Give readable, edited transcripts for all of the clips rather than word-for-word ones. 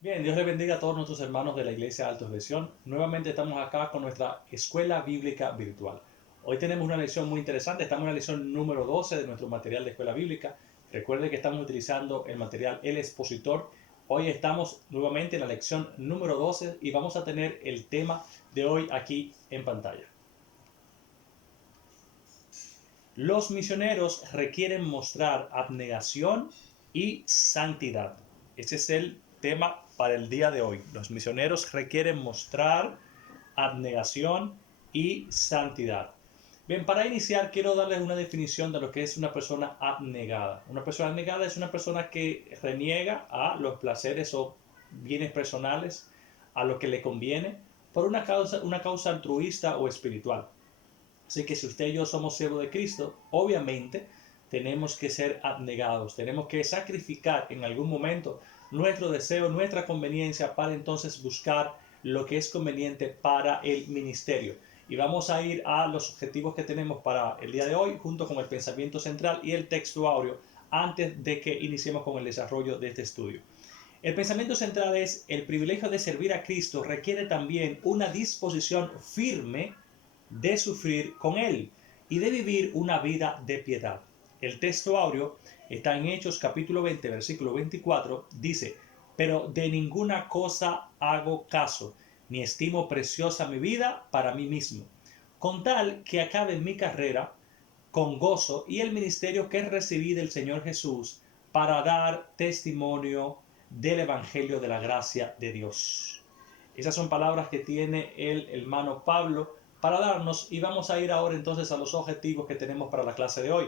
Bien, Dios le bendiga a todos nuestros hermanos de la Iglesia Altos de Sion. Nuevamente estamos acá con nuestra escuela bíblica virtual. Hoy tenemos una lección muy interesante. Estamos en la lección número 12 de nuestro material de escuela bíblica. Recuerde que estamos utilizando el material El Expositor. Hoy estamos nuevamente en la lección número 12 y vamos a tener el tema de hoy aquí en pantalla. Los misioneros requieren mostrar abnegación y santidad. Ese es el tema para el día de hoy. Los misioneros requieren mostrar abnegación y santidad. Bien, para iniciar quiero darles una definición de lo que es una persona abnegada. Una persona abnegada es una persona que reniega a los placeres o bienes personales, a lo que le conviene, por una causa altruista o espiritual. Así que si usted y yo somos siervos de Cristo, obviamente tenemos que ser abnegados, tenemos que sacrificar en algún momento nuestro deseo, nuestra conveniencia para entonces buscar lo que es conveniente para el ministerio. Y vamos a ir a los objetivos que tenemos para el día de hoy, junto con el pensamiento central y el texto áureo, antes de que iniciemos con el desarrollo de este estudio. El pensamiento central es: el privilegio de servir a Cristo requiere también una disposición firme de sufrir con Él y de vivir una vida de piedad. El texto áureo está en Hechos capítulo 20, versículo 24, dice: pero de ninguna cosa hago caso, ni estimo preciosa mi vida para mí mismo, con tal que acabe mi carrera con gozo y el ministerio que recibí del Señor Jesús para dar testimonio del Evangelio de la gracia de Dios. Esas son palabras que tiene el hermano Pablo para darnos, y vamos a ir ahora entonces a los objetivos que tenemos para la clase de hoy.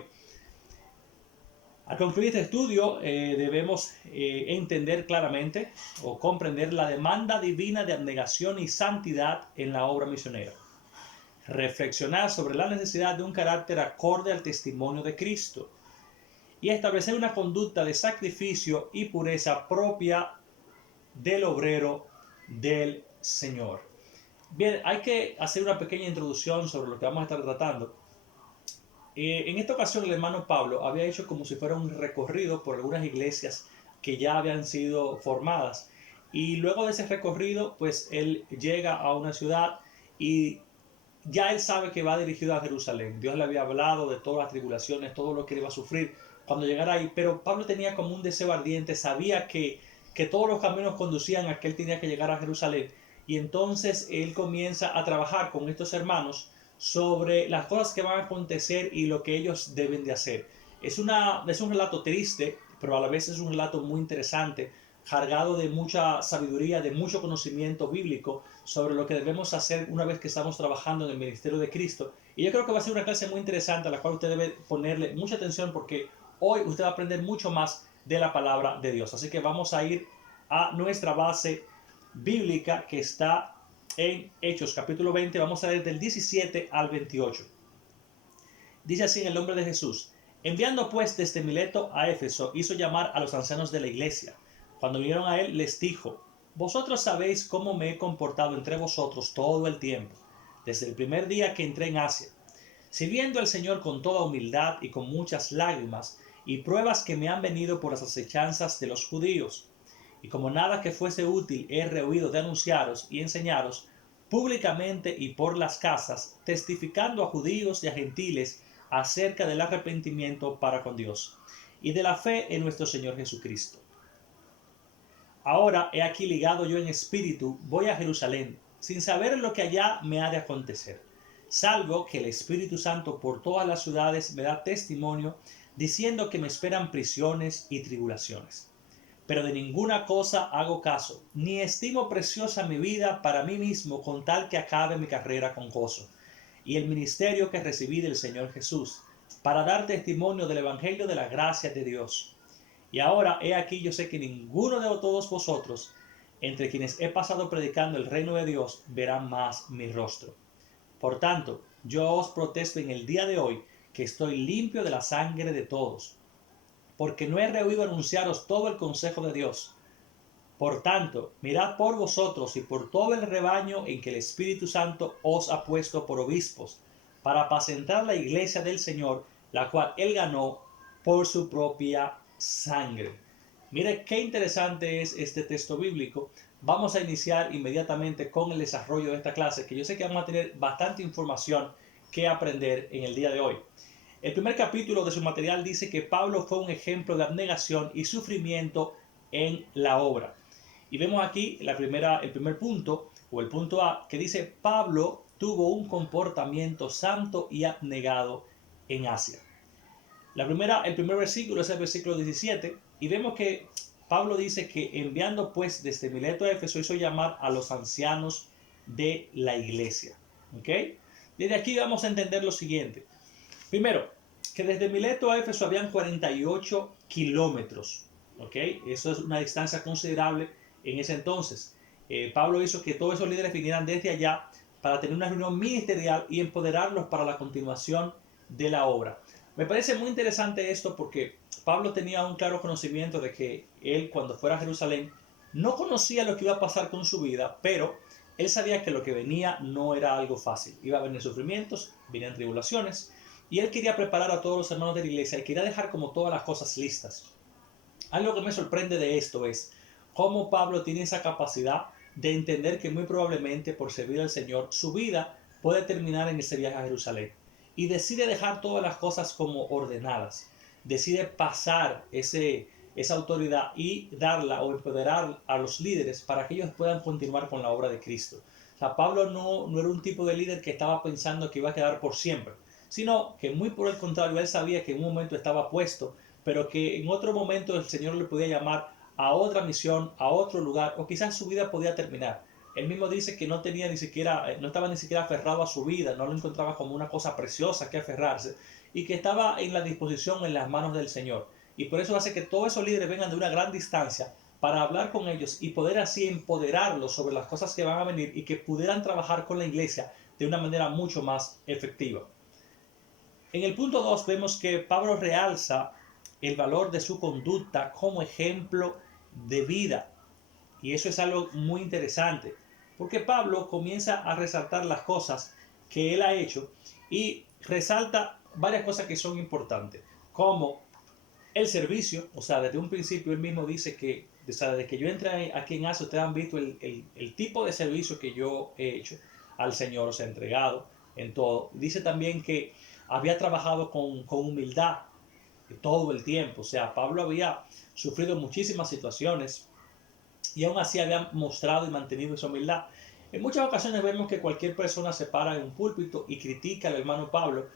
Al concluir este estudio debemos entender claramente o comprender la demanda divina de abnegación y santidad en la obra misionera. Reflexionar sobre la necesidad de un carácter acorde al testimonio de Cristo y establecer una conducta de sacrificio y pureza propia del obrero del Señor. Bien, hay que hacer una pequeña introducción sobre lo que vamos a estar tratando. En esta ocasión el hermano Pablo había hecho como si fuera un recorrido por algunas iglesias que ya habían sido formadas, y luego de ese recorrido pues él llega a una ciudad y ya él sabe que va dirigido a Jerusalén. Dios le había hablado de todas las tribulaciones, todo lo que él iba a sufrir cuando llegara ahí, pero Pablo tenía como un deseo ardiente, sabía que todos los caminos conducían a que él tenía que llegar a Jerusalén, y entonces él comienza a trabajar con estos hermanos sobre las cosas que van a acontecer y lo que ellos deben de hacer. Es un relato triste, pero a la vez es un relato muy interesante, cargado de mucha sabiduría, de mucho conocimiento bíblico sobre lo que debemos hacer una vez que estamos trabajando en el ministerio de Cristo. Y yo creo que va a ser una clase muy interesante a la cual usted debe ponerle mucha atención, porque hoy usted va a aprender mucho más de la palabra de Dios. Así que vamos a ir a nuestra base bíblica que está en Hechos capítulo 20. Vamos a leer del 17 al 28. Dice así en el nombre de Jesús: enviando pues desde Mileto a Éfeso, hizo llamar a los ancianos de la iglesia. Cuando vinieron a él, les dijo: vosotros sabéis cómo me he comportado entre vosotros todo el tiempo, desde el primer día que entré en Asia, sirviendo al Señor con toda humildad y con muchas lágrimas y pruebas que me han venido por las acechanzas de los judíos. Y como nada que fuese útil he rehuido de anunciaros y enseñaros públicamente y por las casas, testificando a judíos y a gentiles acerca del arrepentimiento para con Dios y de la fe en nuestro Señor Jesucristo. Ahora he aquí ligado yo en espíritu, voy a Jerusalén, sin saber lo que allá me ha de acontecer, salvo que el Espíritu Santo por todas las ciudades me da testimonio, diciendo que me esperan prisiones y tribulaciones. Pero de ninguna cosa hago caso, ni estimo preciosa mi vida para mí mismo, con tal que acabe mi carrera con gozo, y el ministerio que recibí del Señor Jesús, para dar testimonio del Evangelio de la gracia de Dios. Y ahora he aquí, yo sé que ninguno de todos vosotros, entre quienes he pasado predicando el reino de Dios, verá más mi rostro. Por tanto, yo os protesto en el día de hoy que estoy limpio de la sangre de todos, porque no he rehuido anunciaros todo el consejo de Dios. Por tanto, mirad por vosotros y por todo el rebaño en que el Espíritu Santo os ha puesto por obispos, para apacentar la iglesia del Señor, la cual él ganó por su propia sangre. Mire qué interesante es este texto bíblico. Vamos a iniciar inmediatamente con el desarrollo de esta clase, que yo sé que vamos a tener bastante información que aprender en el día de hoy. El primer capítulo de su material dice que Pablo fue un ejemplo de abnegación y sufrimiento en la obra. Y vemos aquí el primer punto, o el punto A, que dice: Pablo tuvo un comportamiento santo y abnegado en Asia. El primer versículo es el versículo 17, y vemos que Pablo dice que enviando pues desde Mileto a Éfeso hizo llamar a los ancianos de la iglesia. ¿Ok? Desde aquí vamos a entender lo siguiente. Primero, que desde Mileto a Éfeso habían 48 kilómetros. ¿Ok? Eso es una distancia considerable en ese entonces. Pablo hizo que todos esos líderes vinieran desde allá para tener una reunión ministerial y empoderarlos para la continuación de la obra. Me parece muy interesante esto porque Pablo tenía un claro conocimiento de que él, cuando fuera a Jerusalén, no conocía lo que iba a pasar con su vida, pero él sabía que lo que venía no era algo fácil. Iba a venir sufrimientos, venían tribulaciones, y él quería preparar a todos los hermanos de la iglesia y quería dejar como todas las cosas listas. Algo que me sorprende de esto es cómo Pablo tiene esa capacidad de entender que muy probablemente por servir al Señor su vida puede terminar en ese viaje a Jerusalén. Y decide dejar todas las cosas como ordenadas. Decide pasar esa autoridad y darla o empoderar a los líderes para que ellos puedan continuar con la obra de Cristo. O sea, Pablo no era un tipo de líder que estaba pensando que iba a quedar por siempre, sino que muy por el contrario, él sabía que en un momento estaba puesto, pero que en otro momento el Señor le podía llamar a otra misión, a otro lugar, o quizás su vida podía terminar. Él mismo dice que no estaba ni siquiera aferrado a su vida, no lo encontraba como una cosa preciosa que aferrarse, y que estaba en la disposición, en las manos del Señor. Y por eso hace que todos esos líderes vengan de una gran distancia para hablar con ellos y poder así empoderarlos sobre las cosas que van a venir y que pudieran trabajar con la iglesia de una manera mucho más efectiva. En el punto 2 vemos que Pablo realza el valor de su conducta como ejemplo de vida. Y eso es algo muy interesante, porque Pablo comienza a resaltar las cosas que él ha hecho y resalta varias cosas que son importantes, como el servicio. O sea, desde un principio él mismo dice que, o sea, desde que yo entré aquí en Asia, ustedes han visto el tipo de servicio que yo he hecho al Señor, o sea, entregado en todo. Dice también que había trabajado con humildad todo el tiempo. O sea, Pablo había sufrido muchísimas situaciones y aún así había mostrado y mantenido esa humildad. En muchas ocasiones vemos que cualquier persona se para en un púlpito y critica al hermano Pablo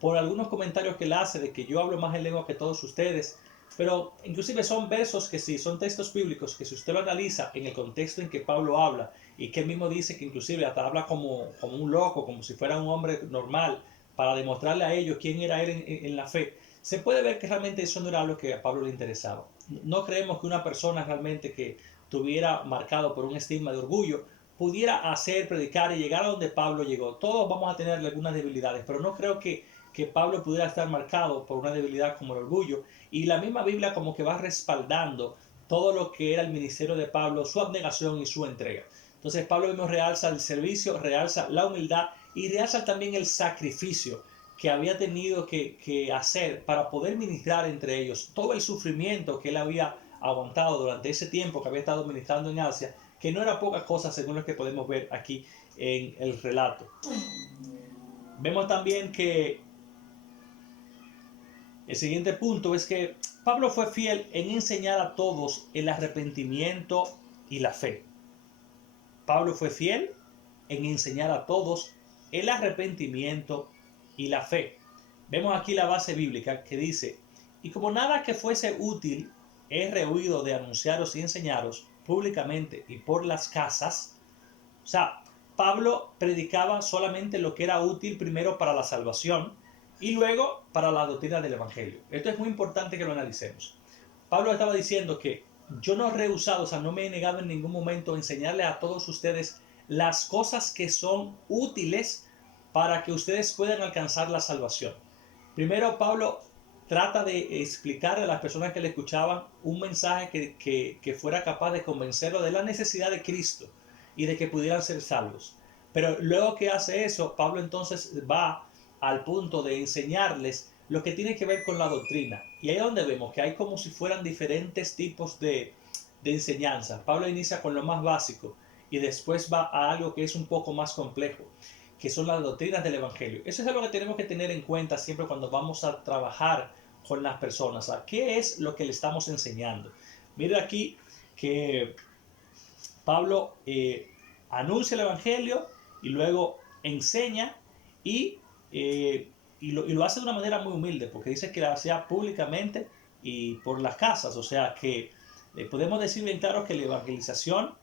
por algunos comentarios que él hace de que yo hablo más en lengua que todos ustedes, pero inclusive son versos que sí, son textos bíblicos que si usted lo analiza en el contexto en que Pablo habla y que él mismo dice que inclusive hasta habla como un loco, como si fuera un hombre normal, para demostrarle a ellos quién era él en la fe, se puede ver que realmente eso no era lo que a Pablo le interesaba. No creemos que una persona realmente que tuviera marcado por un estigma de orgullo pudiera hacer, predicar y llegar a donde Pablo llegó. Todos vamos a tener algunas debilidades, pero no creo que Pablo pudiera estar marcado por una debilidad como el orgullo. Y la misma Biblia como que va respaldando todo lo que era el ministerio de Pablo, su abnegación y su entrega. Entonces Pablo mismo realza el servicio, realza la humildad y realza también el sacrificio que había tenido que hacer para poder ministrar entre ellos, todo el sufrimiento que él había aguantado durante ese tiempo que había estado ministrando en Asia, que no era poca cosa según lo que podemos ver aquí en el relato. Vemos también que el siguiente punto es que Pablo fue fiel en enseñar a todos el arrepentimiento y la fe. Pablo fue fiel en enseñar a todos el arrepentimiento y la fe. Vemos aquí la base bíblica que dice: y como nada que fuese útil he rehuido de anunciaros y enseñaros públicamente y por las casas. O sea, Pablo predicaba solamente lo que era útil primero para la salvación y luego para la doctrina del Evangelio. Esto es muy importante que lo analicemos. Pablo estaba diciendo que yo no he rehusado, o sea, no me he negado en ningún momento a enseñarle a todos ustedes las cosas que son útiles para que ustedes puedan alcanzar la salvación. Primero, Pablo trata de explicar a las personas que le escuchaban un mensaje que fuera capaz de convencerlos de la necesidad de Cristo y de que pudieran ser salvos. Pero luego que hace eso, Pablo entonces va al punto de enseñarles lo que tiene que ver con la doctrina. Y ahí es donde vemos que hay como si fueran diferentes tipos de enseñanza. Pablo inicia con lo más básico y después va a algo que es un poco más complejo, que son las doctrinas del Evangelio. Eso es algo que tenemos que tener en cuenta siempre cuando vamos a trabajar con las personas. ¿Qué es lo que le estamos enseñando? Mira aquí que Pablo anuncia el Evangelio y luego enseña y, y lo hace de una manera muy humilde, porque dice que lo hacía públicamente y por las casas. O sea que podemos decir bien claro que la evangelización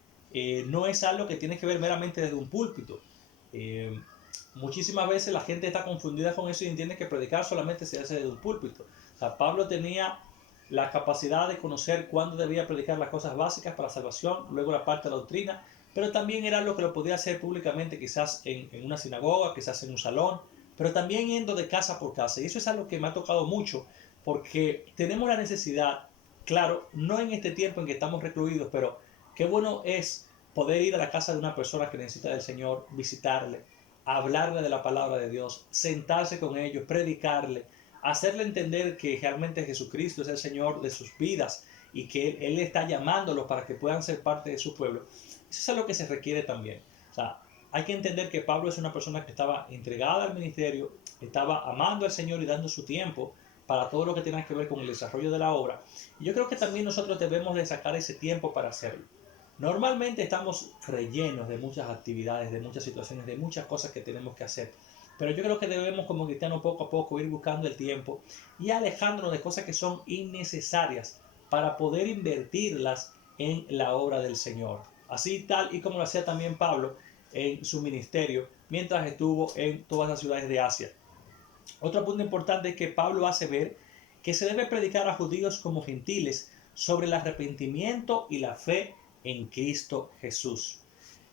no es algo que tiene que ver meramente desde un púlpito. Eh, Muchísimas veces la gente está confundida con eso y entiende que predicar solamente se hace desde un púlpito. O sea, Pablo tenía la capacidad de conocer cuándo debía predicar las cosas básicas para la salvación, luego la parte de la doctrina, pero también era algo que lo podía hacer públicamente, quizás en una sinagoga, quizás en un salón, pero también yendo de casa por casa. Y eso es algo que me ha tocado mucho, porque tenemos la necesidad, claro, no en este tiempo en que estamos recluidos, pero qué bueno es poder ir a la casa de una persona que necesita del Señor, visitarle, hablarle de la palabra de Dios, sentarse con ellos, predicarle, hacerle entender que realmente Jesucristo es el Señor de sus vidas y que Él está llamándolos para que puedan ser parte de su pueblo. Eso es lo que se requiere también. O sea, hay que entender que Pablo es una persona que estaba entregada al ministerio, estaba amando al Señor y dando su tiempo para todo lo que tenga que ver con el desarrollo de la obra. Y yo creo que también nosotros debemos de sacar ese tiempo para hacerlo. Normalmente estamos rellenos de muchas actividades, de muchas situaciones, de muchas cosas que tenemos que hacer. Pero yo creo que debemos como cristianos poco a poco ir buscando el tiempo y alejándonos de cosas que son innecesarias para poder invertirlas en la obra del Señor. Así tal y como lo hacía también Pablo en su ministerio mientras estuvo en todas las ciudades de Asia. Otro punto importante es que Pablo hace ver que se debe predicar a judíos como gentiles sobre el arrepentimiento y la fe en Cristo Jesús.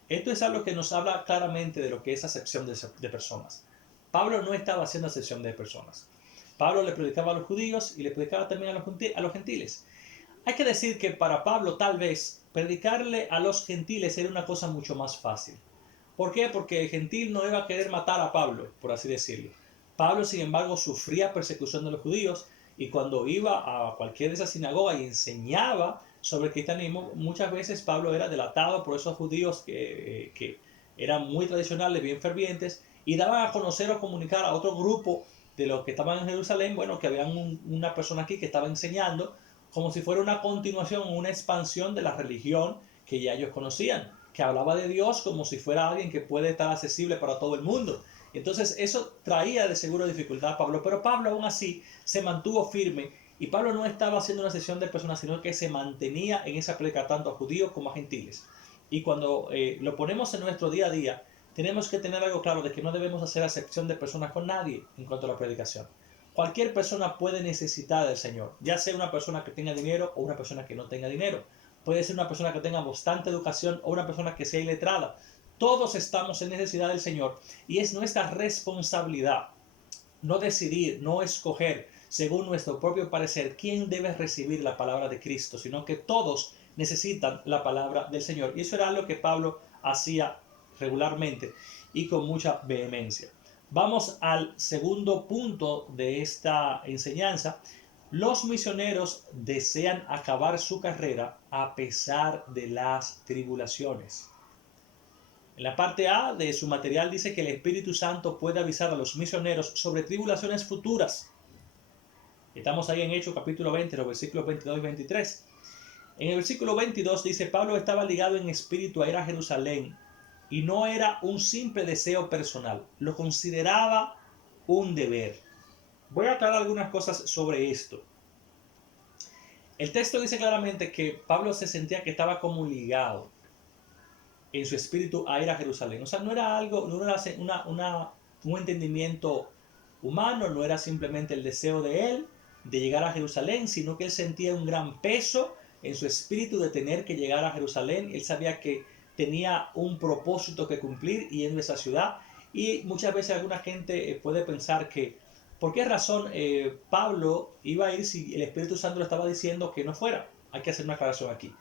Esto es algo que nos habla claramente de lo que es acepción de personas. Pablo no estaba haciendo acepción de personas. Pablo le predicaba a los judíos y le predicaba también a los gentiles. Hay que decir que para Pablo tal vez predicarle a los gentiles era una cosa mucho más fácil. ¿Por qué? Porque el gentil no iba a querer matar a Pablo, por así decirlo. Pablo, sin embargo, sufría persecución de los judíos y cuando iba a cualquier de esas sinagogas y enseñaba sobre el cristianismo, muchas veces Pablo era delatado por esos judíos que eran muy tradicionales, bien fervientes, y daban a conocer o comunicar a otro grupo de los que estaban en Jerusalén, bueno, que había una persona aquí que estaba enseñando como si fuera una continuación, una expansión de la religión que ya ellos conocían, que hablaba de Dios como si fuera alguien que puede estar accesible para todo el mundo. Entonces eso traía de seguro dificultad a Pablo, pero Pablo aún así se mantuvo firme y Pablo no estaba haciendo una sesión de personas, sino que se mantenía en esa predica tanto a judíos como a gentiles. Y cuando lo ponemos en nuestro día a día, tenemos que tener algo claro de que no debemos hacer acepción de personas con nadie en cuanto a la predicación. Cualquier persona puede necesitar del Señor, ya sea una persona que tenga dinero o una persona que no tenga dinero. Puede ser una persona que tenga bastante educación o una persona que sea iletrada. Todos estamos en necesidad del Señor y es nuestra responsabilidad no decidir, no escoger según nuestro propio parecer quién debe recibir la palabra de Cristo, sino que todos necesitan la palabra del Señor. Y eso era lo que Pablo hacía regularmente y con mucha vehemencia. Vamos al segundo punto de esta enseñanza. Los misioneros desean acabar su carrera a pesar de las tribulaciones. En la parte A de su material dice que el Espíritu Santo puede avisar a los misioneros sobre tribulaciones futuras. Estamos ahí en Hechos capítulo 20, los versículos 22 y 23. En el versículo 22 dice, Pablo estaba ligado en espíritu a ir a Jerusalén y no era un simple deseo personal, lo consideraba un deber. Voy a aclarar algunas cosas sobre esto. El texto dice claramente que Pablo se sentía que estaba como ligado en su espíritu a ir a Jerusalén. O sea, no era algo, no era un entendimiento humano, no era simplemente el deseo de él de llegar a Jerusalén, sino que él sentía un gran peso en su espíritu de tener que llegar a Jerusalén. Él sabía que tenía un propósito que cumplir yendo a esa ciudad. Y muchas veces alguna gente puede pensar que, ¿por qué razón Pablo iba a ir si el Espíritu Santo le estaba diciendo que no fuera? Hay que hacer una aclaración aquí.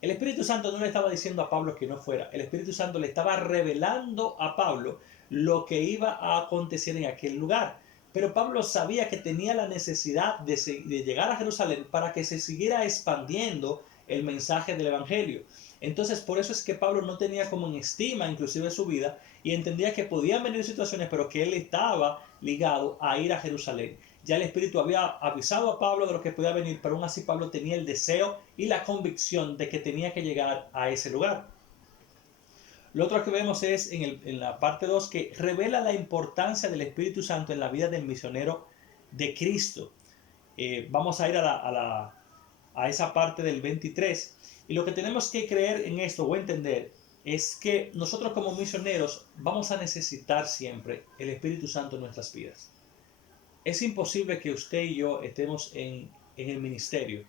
El Espíritu Santo no le estaba diciendo a Pablo que no fuera. El Espíritu Santo le estaba revelando a Pablo lo que iba a acontecer en aquel lugar. Pero Pablo sabía que tenía la necesidad de llegar a Jerusalén para que se siguiera expandiendo el mensaje del Evangelio. Entonces, por eso es que Pablo no tenía como en estima inclusive su vida y entendía que podían venir situaciones, pero que él estaba ligado a ir a Jerusalén. Ya el Espíritu había avisado a Pablo de lo que podía venir, pero aún así Pablo tenía el deseo y la convicción de que tenía que llegar a ese lugar. Lo otro que vemos es en la parte 2 que revela la importancia del Espíritu Santo en la vida del misionero de Cristo. Vamos a ir a esa parte del 23. Y lo que tenemos que creer en esto o entender es que nosotros como misioneros vamos a necesitar siempre el Espíritu Santo en nuestras vidas. Es imposible que usted y yo estemos en el ministerio,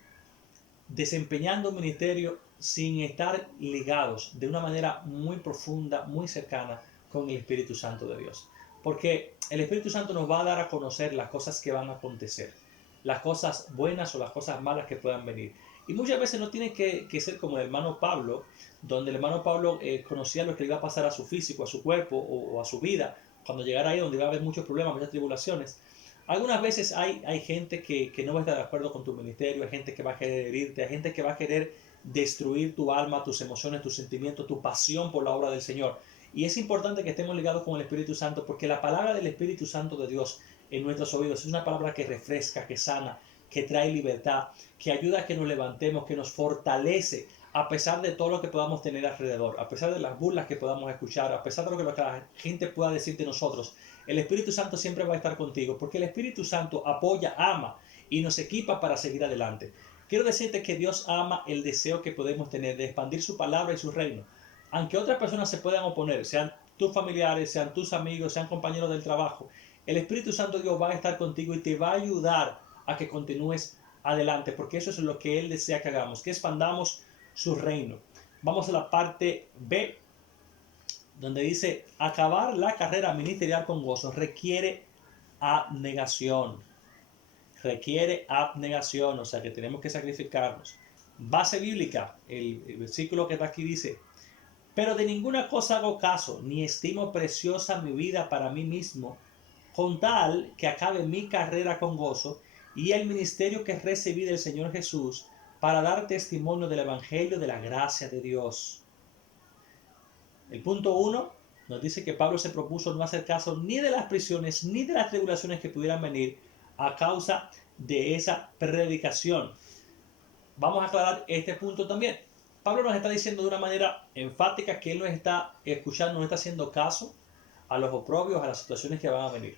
desempeñando un ministerio sin estar ligados de una manera muy profunda, muy cercana con el Espíritu Santo de Dios. Porque el Espíritu Santo nos va a dar a conocer las cosas que van a acontecer, las cosas buenas o las cosas malas que puedan venir. Y muchas veces no tiene que ser como el hermano Pablo, donde el hermano Pablo conocía lo que le iba a pasar a su físico, a su cuerpo o a su vida, cuando llegara ahí donde iba a haber muchos problemas, muchas tribulaciones. Algunas veces hay gente que no va a estar de acuerdo con tu ministerio, hay gente que va a querer herirte, hay gente que va a querer destruir tu alma, tus emociones, tus sentimientos, tu pasión por la obra del Señor. Y es importante que estemos ligados con el Espíritu Santo porque la palabra del Espíritu Santo de Dios en nuestros oídos es una palabra que refresca, que sana, que trae libertad, que ayuda a que nos levantemos, que nos fortalece a pesar de todo lo que podamos tener alrededor, a pesar de las burlas que podamos escuchar, a pesar de lo que la gente pueda decir de nosotros. El Espíritu Santo siempre va a estar contigo porque el Espíritu Santo apoya, ama y nos equipa para seguir adelante. Quiero decirte que Dios ama el deseo que podemos tener de expandir su palabra y su reino. Aunque otras personas se puedan oponer, sean tus familiares, sean tus amigos, sean compañeros del trabajo, el Espíritu Santo de Dios va a estar contigo y te va a ayudar a que continúes adelante, porque eso es lo que Él desea que hagamos, que expandamos su reino. Vamos a la parte B, donde dice, acabar la carrera ministerial con gozo requiere abnegación. Requiere abnegación, o sea que tenemos que sacrificarnos. Base bíblica, el versículo que está aquí dice, pero de ninguna cosa hago caso, ni estimo preciosa mi vida para mí mismo, con tal que acabe mi carrera con gozo y el ministerio que recibí del Señor Jesús para dar testimonio del Evangelio de la gracia de Dios. El punto 1 nos dice que Pablo se propuso no hacer caso ni de las prisiones ni de las tribulaciones que pudieran venir a causa de esa predicación. Vamos a aclarar este punto también. Pablo nos está diciendo de una manera enfática que él no está escuchando, no está haciendo caso a los oprobios, a las situaciones que van a venir.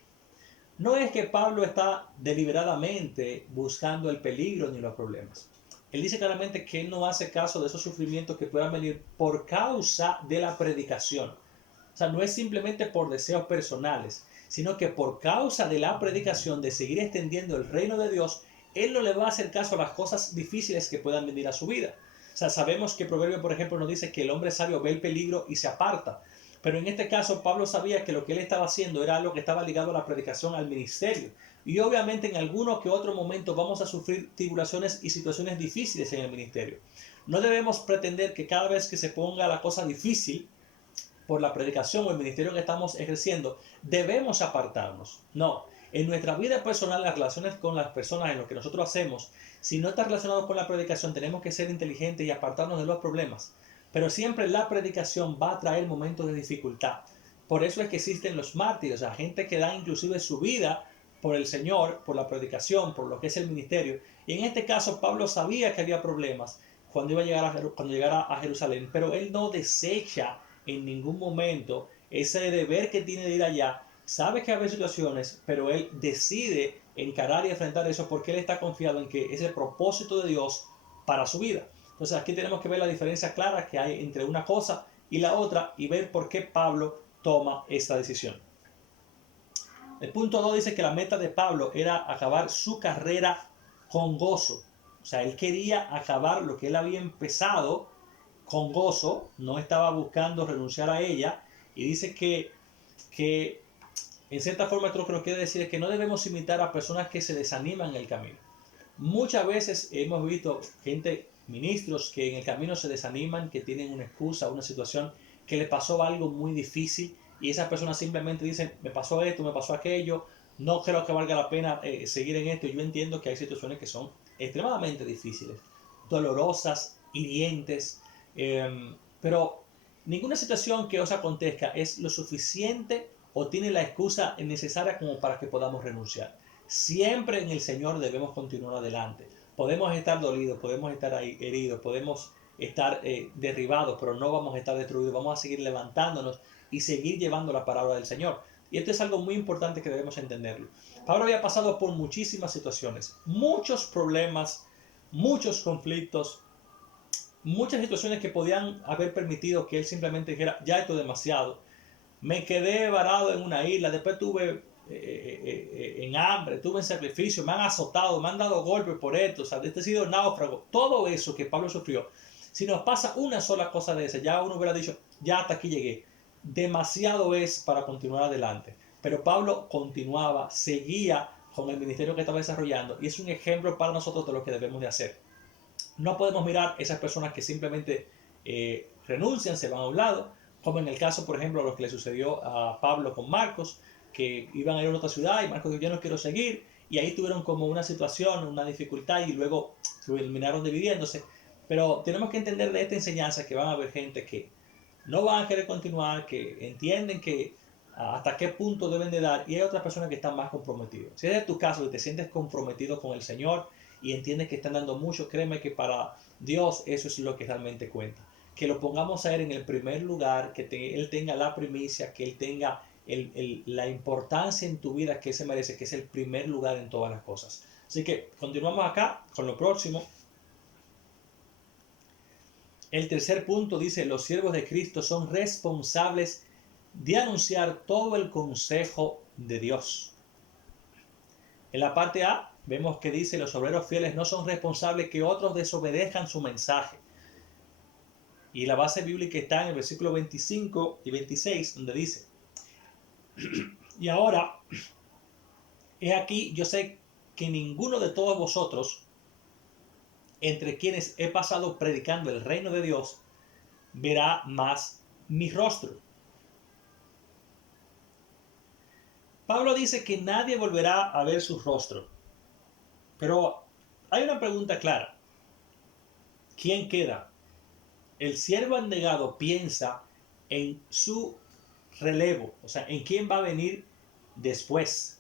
No es que Pablo está deliberadamente buscando el peligro ni los problemas. Él dice claramente que él no hace caso de esos sufrimientos que puedan venir por causa de la predicación. O sea, no es simplemente por deseos personales, sino que por causa de la predicación, de seguir extendiendo el reino de Dios, él no le va a hacer caso a las cosas difíciles que puedan venir a su vida. O sea, sabemos que Proverbio, por ejemplo, nos dice que el hombre sabio ve el peligro y se aparta. Pero en este caso, Pablo sabía que lo que él estaba haciendo era algo que estaba ligado a la predicación, al ministerio. Y obviamente en alguno que otro momento vamos a sufrir tribulaciones y situaciones difíciles en el ministerio. No debemos pretender que cada vez que se ponga la cosa difícil por la predicación o el ministerio que estamos ejerciendo, debemos apartarnos. No, en nuestra vida personal, las relaciones con las personas, en lo que nosotros hacemos, si no está relacionado con la predicación, tenemos que ser inteligentes y apartarnos de los problemas. Pero siempre la predicación va a traer momentos de dificultad. Por eso es que existen los mártires, o sea, gente que da inclusive su vida por el Señor, por la predicación, por lo que es el ministerio. Y en este caso, Pablo sabía que había problemas cuando llegara a Jerusalén, pero él no desecha en ningún momento ese deber que tiene de ir allá. Sabe que va a haber situaciones, pero él decide encarar y enfrentar eso porque él está confiado en que es el propósito de Dios para su vida. Entonces aquí tenemos que ver la diferencia clara que hay entre una cosa y la otra y ver por qué Pablo toma esta decisión. El punto 2 dice que la meta de Pablo era acabar su carrera con gozo. O sea, él quería acabar lo que él había empezado con gozo, no estaba buscando renunciar a ella, y dice que en cierta forma esto lo que nos quiere decir es que no debemos imitar a personas que se desaniman en el camino. Muchas veces hemos visto gente, ministros, que en el camino se desaniman, que tienen una excusa, una situación, que le pasó algo muy difícil y esas personas simplemente dicen, me pasó esto, me pasó aquello, no creo que valga la pena seguir en esto. Yo entiendo que hay situaciones que son extremadamente difíciles, dolorosas, hirientes, pero ninguna situación que os acontezca es lo suficiente o tiene la excusa necesaria como para que podamos renunciar. Siempre en el Señor debemos continuar adelante. Podemos estar dolidos, podemos estar ahí heridos, podemos estar derribados, pero no vamos a estar destruidos. Vamos a seguir levantándonos y seguir llevando la palabra del Señor. Y esto es algo muy importante que debemos entenderlo. Pablo había pasado por muchísimas situaciones, muchos problemas, muchos conflictos, muchas situaciones que podían haber permitido que él simplemente dijera, ya esto es demasiado. Me quedé varado en una isla, después tuve en hambre, tuve en sacrificio, me han azotado, me han dado golpes por esto, o sea, este ha sido náufrago. Todo eso que Pablo sufrió, si nos pasa una sola cosa de esa, ya uno hubiera dicho, ya hasta aquí llegué. Demasiado es para continuar adelante. Pero Pablo continuaba, seguía con el ministerio que estaba desarrollando y es un ejemplo para nosotros de lo que debemos de hacer. No podemos mirar esas personas que simplemente renuncian, se van a un lado, como en el caso, por ejemplo, lo que le sucedió a Pablo con Marcos, que iban a ir a otra ciudad y Marcos dijo, yo no quiero seguir, y ahí tuvieron como una situación, una dificultad y luego terminaron dividiéndose. Pero tenemos que entender de esta enseñanza que van a haber gente que no van a querer continuar, que entienden que hasta qué punto deben de dar, y hay otras personas que están más comprometidas. Si es tu caso y te sientes comprometido con el Señor y entiendes que están dando mucho, créeme que para Dios eso es lo que realmente cuenta. Que lo pongamos a Él en el primer lugar, que Él tenga la primicia, que Él tenga la importancia en tu vida que Él se merece, que es el primer lugar en todas las cosas. Así que continuamos acá con lo próximo. El tercer punto dice, los siervos de Cristo son responsables de anunciar todo el consejo de Dios. En la parte A vemos que dice, los obreros fieles no son responsables que otros desobedezcan su mensaje. Y la base bíblica está en el versículo 25 y 26, donde dice, y ahora, he aquí, yo sé que ninguno de todos vosotros, entre quienes he pasado predicando el reino de Dios, verá más mi rostro. Pablo dice que nadie volverá a ver su rostro. Pero hay una pregunta clara. ¿Quién queda? El siervo abnegado piensa en su relevo, o sea, en quién va a venir después.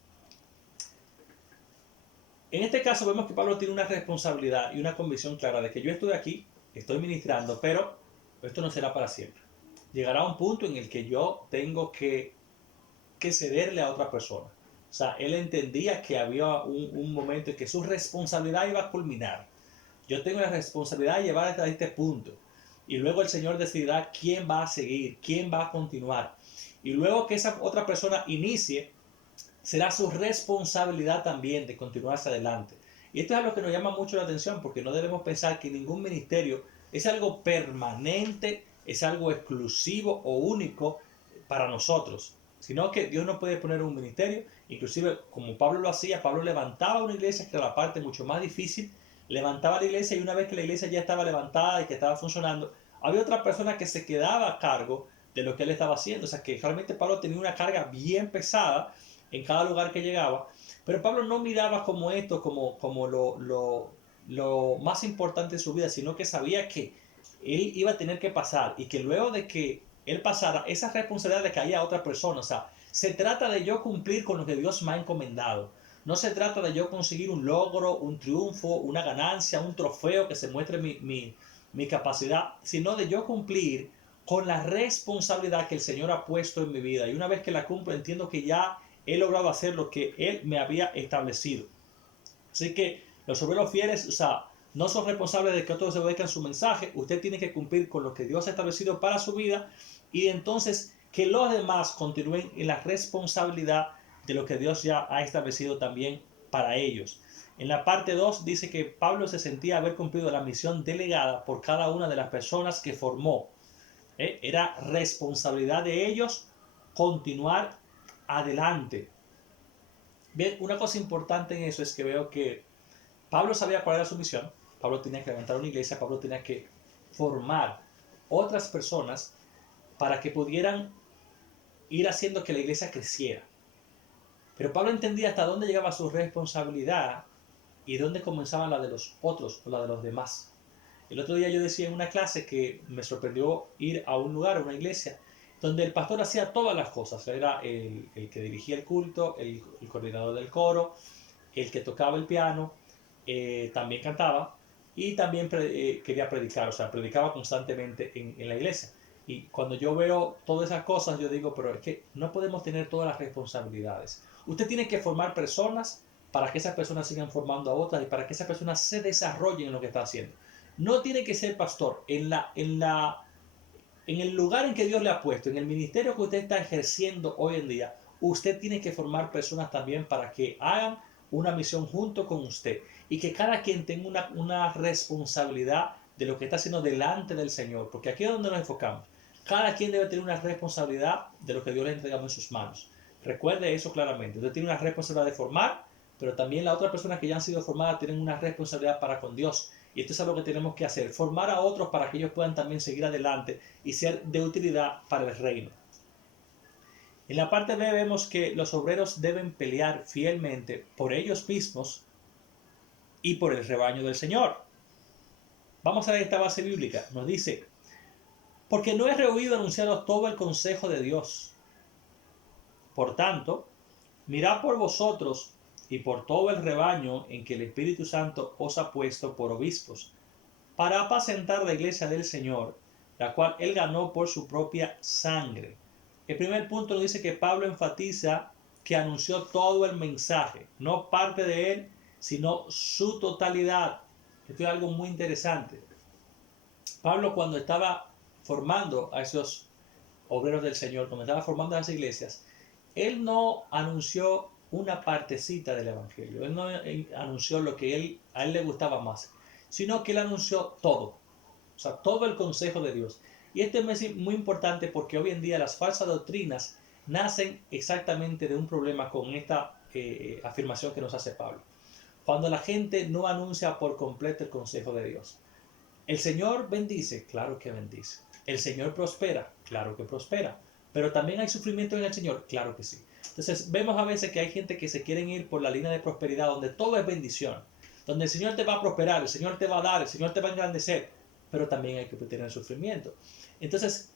En este caso vemos que Pablo tiene una responsabilidad y una convicción clara de que yo estoy aquí, estoy ministrando, pero esto no será para siempre. Llegará un punto en el que yo tengo que cederle a otra persona. O sea, él entendía que había un momento en que su responsabilidad iba a culminar. Yo tengo la responsabilidad de llevar hasta este punto. Y luego el Señor decidirá quién va a seguir, quién va a continuar. Y luego que esa otra persona inicie, será su responsabilidad también de continuar hacia adelante. Y esto es algo que nos llama mucho la atención porque no debemos pensar que ningún ministerio es algo permanente, es algo exclusivo o único para nosotros, sino que Dios nos puede poner un ministerio, inclusive como Pablo lo hacía, Pablo levantaba una iglesia, que era la parte mucho más difícil, levantaba la iglesia y una vez que la iglesia ya estaba levantada y que estaba funcionando, había otra persona que se quedaba a cargo de lo que él estaba haciendo. O sea que realmente Pablo tenía una carga bien pesada en cada lugar que llegaba, pero Pablo no miraba como esto, como lo más importante de su vida, sino que sabía que él iba a tener que pasar y que luego de que él pasara, esa responsabilidad le caía a otra persona. O sea, se trata de yo cumplir con lo que Dios me ha encomendado. No se trata de yo conseguir un logro, un triunfo, una ganancia, un trofeo que se muestre mi capacidad, sino de yo cumplir con la responsabilidad que el Señor ha puesto en mi vida. Y una vez que la cumplo, entiendo que ya he logrado hacer lo que Él me había establecido. Así que los obreros fieles, o sea, no son responsables de que otros se obedezcan su mensaje. Usted tiene que cumplir con lo que Dios ha establecido para su vida y entonces que los demás continúen en la responsabilidad de lo que Dios ya ha establecido también para ellos. En la parte 2 dice que Pablo se sentía haber cumplido la misión delegada por cada una de las personas que formó. Era responsabilidad de ellos continuar adelante. Bien, una cosa importante en eso es que veo que Pablo sabía cuál era su misión. Pablo tenía que levantar una iglesia, Pablo tenía que formar otras personas para que pudieran ir haciendo que la iglesia creciera. Pero Pablo entendía hasta dónde llegaba su responsabilidad y dónde comenzaba la de los otros o la de los demás. El otro día yo decía en una clase que me sorprendió ir a un lugar, a una iglesia, donde el pastor hacía todas las cosas. Era el que dirigía el culto, el coordinador del coro, el que tocaba el piano, también cantaba y también quería predicar, o sea, predicaba constantemente en la iglesia. Y cuando yo veo todas esas cosas, yo digo, pero es que no podemos tener todas las responsabilidades. Usted tiene que formar personas para que esas personas sigan formando a otras y para que esas personas se desarrollen en lo que está haciendo. No tiene que ser pastor. En el lugar en que Dios le ha puesto, en el ministerio que usted está ejerciendo hoy en día, usted tiene que formar personas también para que hagan una misión junto con usted y que cada quien tenga una responsabilidad de lo que está haciendo delante del Señor, porque aquí es donde nos enfocamos. Cada quien debe tener una responsabilidad de lo que Dios le ha entregado en sus manos. Recuerde eso claramente. Usted tiene una responsabilidad de formar, pero también las otras personas que ya han sido formadas tienen una responsabilidad para con Dios. Y esto es algo que tenemos que hacer, formar a otros para que ellos puedan también seguir adelante y ser de utilidad para el reino. En la parte B vemos que los obreros deben pelear fielmente por ellos mismos y por el rebaño del Señor. Vamos a ver esta base bíblica. Nos dice, porque no he rehuido anunciaros todo el consejo de Dios. Por tanto, mirad por vosotros y por todo el rebaño en que el Espíritu Santo os ha puesto por obispos, para apacentar la iglesia del Señor, la cual él ganó por su propia sangre. El primer punto nos dice que Pablo enfatiza que anunció todo el mensaje, no parte de él, sino su totalidad. Esto es algo muy interesante. Pablo, cuando estaba formando a esos obreros del Señor, cuando estaba formando a las iglesias, él no anunció una partecita del evangelio, él no anunció lo que a él le gustaba más, sino que él anunció todo, o sea, todo el consejo de Dios. Y esto es muy importante porque hoy en día las falsas doctrinas nacen exactamente de un problema con esta afirmación que nos hace Pablo. Cuando la gente no anuncia por completo el consejo de Dios. El Señor bendice, claro que bendice. El Señor prospera, claro que prospera. Pero también hay sufrimiento en el Señor, claro que sí. Entonces vemos a veces que hay gente que se quieren ir por la línea de prosperidad donde todo es bendición, donde el Señor te va a prosperar, el Señor te va a dar, el Señor te va a engrandecer, pero también hay que tener sufrimiento. Entonces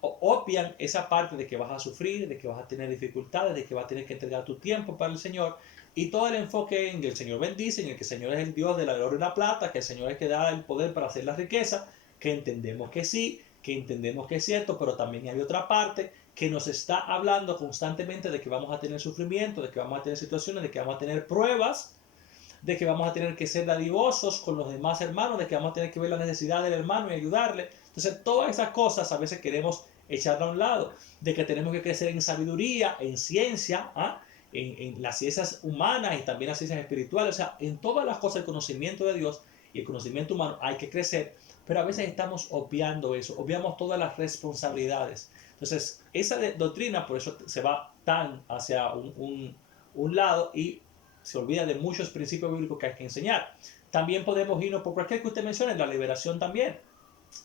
obvian esa parte de que vas a sufrir, de que vas a tener dificultades, de que vas a tener que entregar tu tiempo para el Señor, y todo el enfoque en que el Señor bendice, en el que el Señor es el Dios de la oro y la plata, que el Señor es que da el poder para hacer la riqueza, que entendemos que sí, que entendemos que es cierto, pero también hay otra parte que nos está hablando constantemente de que vamos a tener sufrimiento, de que vamos a tener situaciones, de que vamos a tener pruebas, de que vamos a tener que ser dadivosos con los demás hermanos, de que vamos a tener que ver la necesidad del hermano y ayudarle. Entonces, todas esas cosas a veces queremos echarla a un lado, de que tenemos que crecer en sabiduría, en ciencia, en las ciencias humanas y también las ciencias espirituales, o sea, en todas las cosas, el conocimiento de Dios y el conocimiento humano hay que crecer, pero a veces estamos obviando eso, obviamos todas las responsabilidades. Entonces, esa doctrina por eso se va tan hacia un lado y se olvida de muchos principios bíblicos que hay que enseñar. También podemos irnos por cualquier que usted mencione, la liberación también.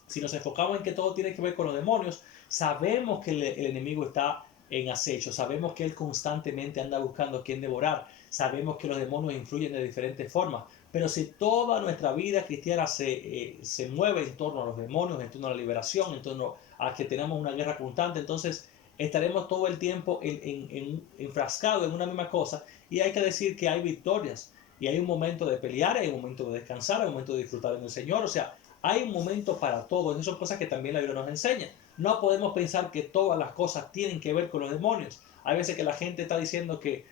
Si nos enfocamos en que todo tiene que ver con los demonios, sabemos que el enemigo está en acecho, sabemos que él constantemente anda buscando a quien devorar, sabemos que los demonios influyen de diferentes formas, pero si toda nuestra vida cristiana se mueve en torno a los demonios, en torno a la liberación, en torno a que tenemos una guerra constante, entonces estaremos todo el tiempo enfrascados en una misma cosa, y hay que decir que hay victorias y hay un momento de pelear, hay un momento de descansar, hay un momento de disfrutar en el Señor, o sea, hay un momento para todo. Esas son cosas que también la Biblia nos enseña. No podemos pensar que todas las cosas tienen que ver con los demonios. Hay veces que la gente está diciendo que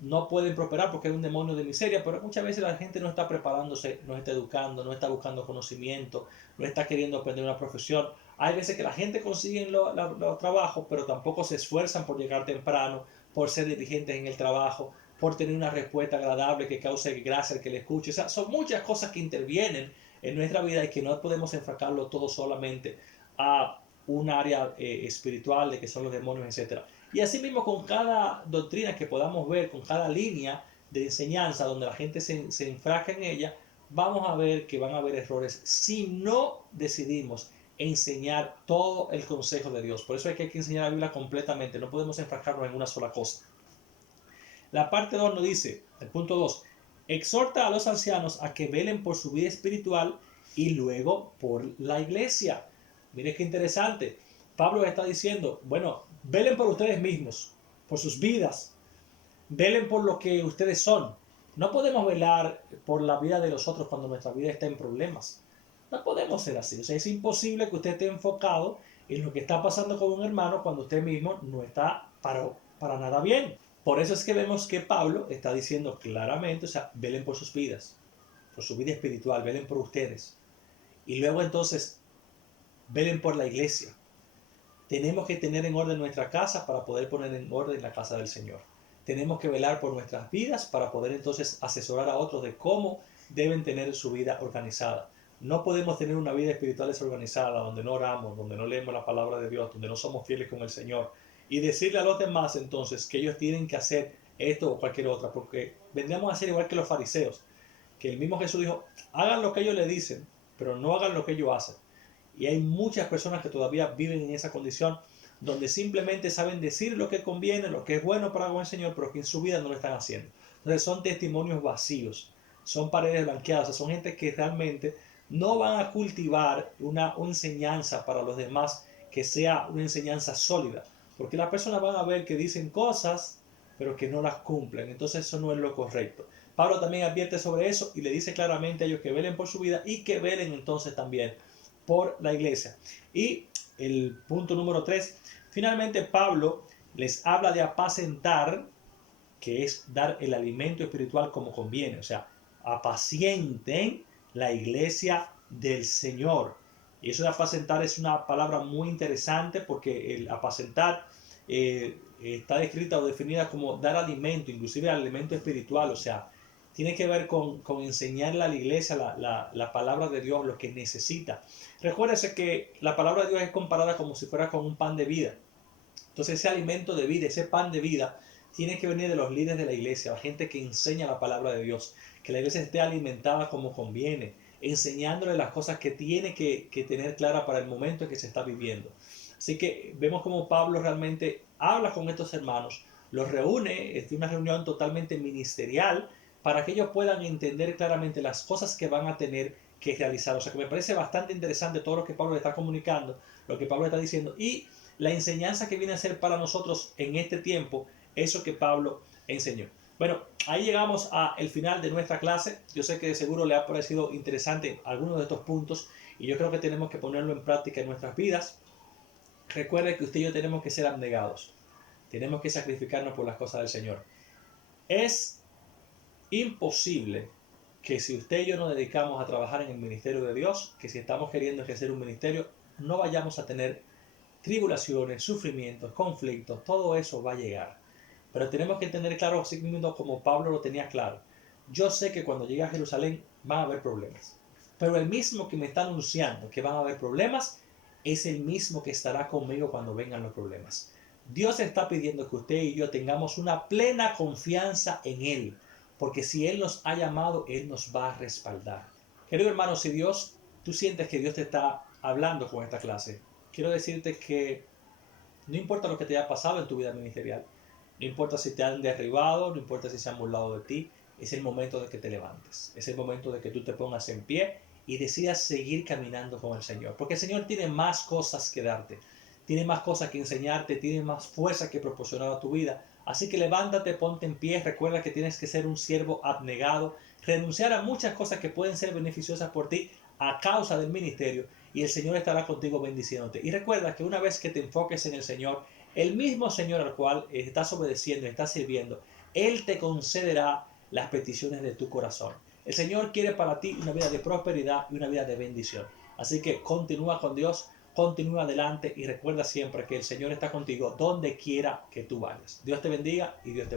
no pueden prosperar porque hay un demonio de miseria, pero muchas veces la gente no está preparándose, no está educando, no está buscando conocimiento, no está queriendo aprender una profesión. Hay veces que la gente consigue los trabajos, pero tampoco se esfuerzan por llegar temprano, por ser diligentes en el trabajo, por tener una respuesta agradable que cause gracia al que le escuche. O sea, son muchas cosas que intervienen en nuestra vida y que no podemos enfocarlo todo solamente a un área espiritual de que son los demonios, etc. Y así mismo con cada doctrina que podamos ver, con cada línea de enseñanza donde la gente se enfrasca en ella, vamos a ver que van a haber errores si no decidimos enseñar todo el consejo de Dios. Por eso hay que enseñar la Biblia completamente, no podemos enfrascarnos en una sola cosa. La parte 2 nos dice, el punto 2, exhorta a los ancianos a que velen por su vida espiritual y luego por la iglesia. Mire qué interesante. Pablo está diciendo, bueno, velen por ustedes mismos, por sus vidas, velen por lo que ustedes son. No podemos velar por la vida de los otros cuando nuestra vida está en problemas. No podemos ser así. O sea, es imposible que usted esté enfocado en lo que está pasando con un hermano cuando usted mismo no está para nada bien. Por eso es que vemos que Pablo está diciendo claramente, o sea, velen por sus vidas, por su vida espiritual, velen por ustedes. Y luego entonces, velen por la iglesia. Tenemos que tener en orden nuestra casa para poder poner en orden la casa del Señor. Tenemos que velar por nuestras vidas para poder entonces asesorar a otros de cómo deben tener su vida organizada. No podemos tener una vida espiritual desorganizada donde no oramos, donde no leemos la palabra de Dios, donde no somos fieles con el Señor y decirle a los demás entonces que ellos tienen que hacer esto o cualquier otra, porque vendríamos a ser igual que los fariseos, que el mismo Jesús dijo, hagan lo que ellos le dicen, pero no hagan lo que ellos hacen. Y hay muchas personas que todavía viven en esa condición donde simplemente saben decir lo que conviene, lo que es bueno para con el Señor, pero que en su vida no lo están haciendo. Entonces son testimonios vacíos, son paredes blanqueadas, son gente que realmente no van a cultivar una enseñanza para los demás que sea una enseñanza sólida, porque las personas van a ver que dicen cosas, pero que no las cumplen. Entonces eso no es lo correcto. Pablo también advierte sobre eso y le dice claramente a ellos que velen por su vida y que velen entonces también por la iglesia. Y el punto número 3, finalmente Pablo les habla de apacentar, que es dar el alimento espiritual como conviene, o sea, apacienten la iglesia del Señor. Y eso de apacentar es una palabra muy interesante porque el apacentar está descrita o definida como dar alimento, inclusive alimento espiritual, o sea, tiene que ver con enseñarle a la iglesia la palabra de Dios, lo que necesita. Recuérdese que la palabra de Dios es comparada como si fuera con un pan de vida. Entonces ese alimento de vida, ese pan de vida, tiene que venir de los líderes de la iglesia, la gente que enseña la palabra de Dios, que la iglesia esté alimentada como conviene, enseñándole las cosas que tiene que tener clara para el momento en que se está viviendo. Así que vemos como Pablo realmente habla con estos hermanos, los reúne, es una reunión totalmente ministerial para que ellos puedan entender claramente las cosas que van a tener que realizar. O sea que me parece bastante interesante todo lo que Pablo le está comunicando, lo que Pablo está diciendo y la enseñanza que viene a ser para nosotros en este tiempo, eso que Pablo enseñó. Bueno, ahí llegamos al final de nuestra clase. Yo sé que de seguro le ha parecido interesante algunos de estos puntos y yo creo que tenemos que ponerlo en práctica en nuestras vidas. Recuerde que usted y yo tenemos que ser abnegados. Tenemos que sacrificarnos por las cosas del Señor. Es imposible que si usted y yo nos dedicamos a trabajar en el ministerio de Dios, que si estamos queriendo ejercer un ministerio, no vayamos a tener tribulaciones, sufrimientos, conflictos, todo eso va a llegar. Pero tenemos que tener claro, así mismo como Pablo lo tenía claro. Yo sé que cuando llegue a Jerusalén van a haber problemas. Pero el mismo que me está anunciando que van a haber problemas es el mismo que estará conmigo cuando vengan los problemas. Dios está pidiendo que usted y yo tengamos una plena confianza en Él. Porque si Él nos ha llamado, Él nos va a respaldar. Querido hermano, si tú sientes que Dios te está hablando con esta clase, quiero decirte que no importa lo que te haya pasado en tu vida ministerial, no importa si te han derribado, no importa si se han burlado de ti, es el momento de que te levantes, es el momento de que tú te pongas en pie y decidas seguir caminando con el Señor, porque el Señor tiene más cosas que darte, tiene más cosas que enseñarte, tiene más fuerza que proporcionar a tu vida, así que levántate, ponte en pie, recuerda que tienes que ser un siervo abnegado, renunciar a muchas cosas que pueden ser beneficiosas por ti a causa del ministerio y el Señor estará contigo bendiciéndote. Y recuerda que una vez que te enfoques en el Señor, el mismo Señor al cual estás obedeciendo, estás sirviendo, Él te concederá las peticiones de tu corazón. El Señor quiere para ti una vida de prosperidad y una vida de bendición. Así que continúa con Dios, continúa adelante y recuerda siempre que el Señor está contigo donde quiera que tú vayas. Dios te bendiga y Dios te bendiga.